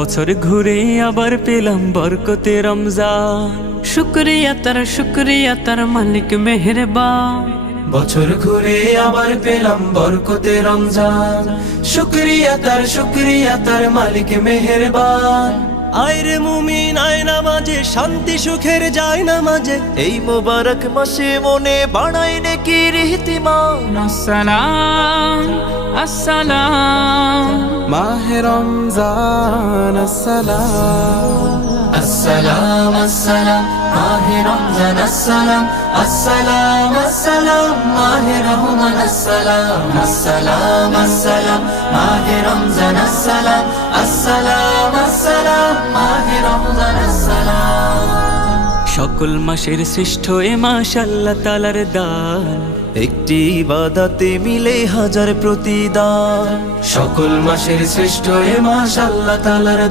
বছর ঘুরে আবার পেলাম বরকতে রমজান। শুক্রিয়া তার মালিক মেহেরবান। বছর ঘুরে আবার পেলাম বরকতে রমজান। শুক্রিয়া তার মালিক মেহেরবান। আয়রে মুমিন আয় নামাজে, শান্তি সুখের যায় নামাজে, এই মোবারক মাসে মনে বাড়াই নেকির ইহতিমাম। আসসালাম আসসালাম মাহে রমজান আসসালাম। আসসালাম আসসালাম মাহে রমজান আসসালাম। আসসালাম আসসালাম মাহে রহমান আসসালাম। আসসালাম আসসালাম মাহে রমজান আসসালাম। আসসালাম আসসালাম মাহে রমজান আসসালাম। সকল মাসের শ্রেষ্ঠ এ মাস আল্লাহ তাআলার দান, একটি ইবাদতে মিলে হাজার প্রতিদান। সকল মাসের শ্রেষ্ঠ এ মাস আল্লাহ তাআলার